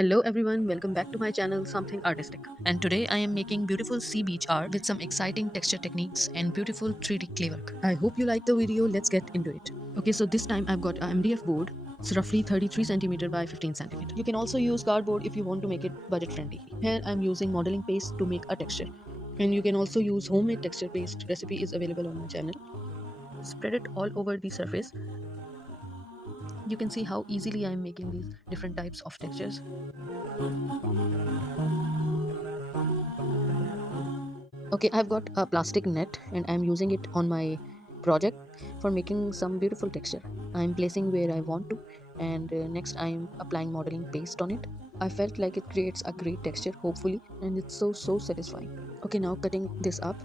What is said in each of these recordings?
Hello everyone, welcome back to my channel Something Artistic. And today I am making beautiful sea beach art with some exciting texture techniques and beautiful 3D clay work. I hope you like the video, let's get into it. Okay, so this time I've got a MDF board. It's roughly 33 centimeter by 15 centimeter. You can also use cardboard if you want to make it budget friendly. Here I'm using modeling paste to make a texture. And you can also use homemade texture paste. Recipe is available on my channel. Spread it all over the surface. You can see how easily I am making these different types of textures. Okay, I've got a plastic net and I'm using it on my project for making some beautiful texture. I'm placing where I want to, and next I'm applying modeling paste on it. I felt like it creates a great texture, hopefully, and it's so satisfying. Okay, now cutting this up.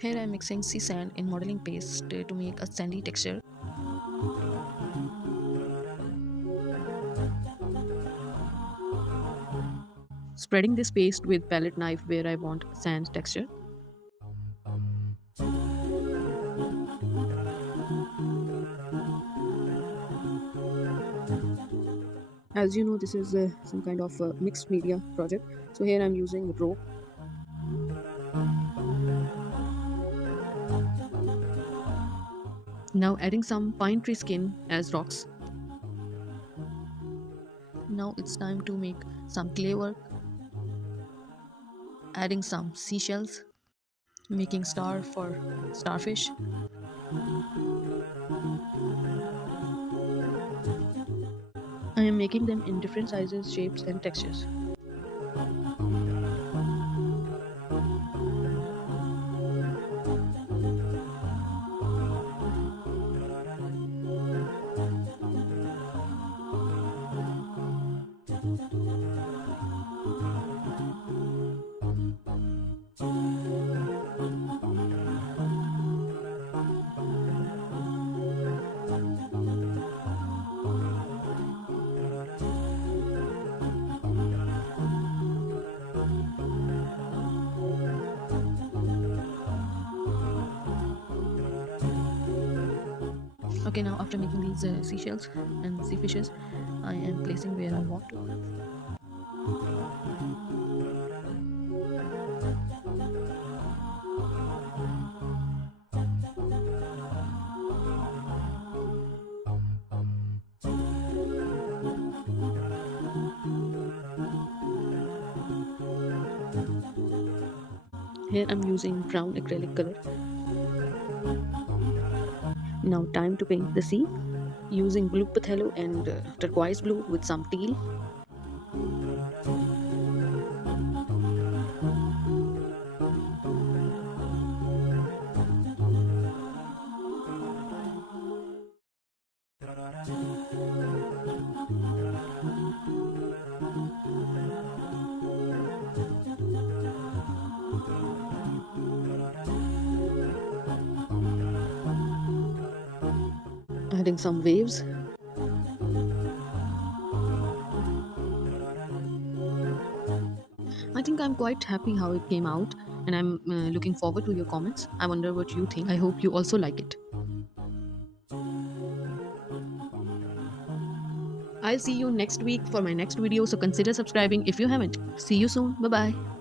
Here I'm mixing sea sand in modeling paste to make a sandy texture. Spreading this paste with palette knife where I want sand texture. As you know, this is some kind of mixed media project. So here I'm using rope. Now adding some pine tree skin as rocks. Now it's time to make some clay work. Adding some seashells. Making star for starfish. I am making them in different sizes, shapes and textures. Okay, now after making these seashells and sea fishes, I am placing where I want to. Here I'm using brown acrylic color. Now time to paint the sea using blue Pathello and turquoise blue with some teal. Adding some waves. I think I'm quite happy how it came out, and I'm looking forward to your comments. I wonder what you think. I hope you also like it. I'll see you next week for my next video, so consider subscribing if you haven't. See you soon. Bye bye.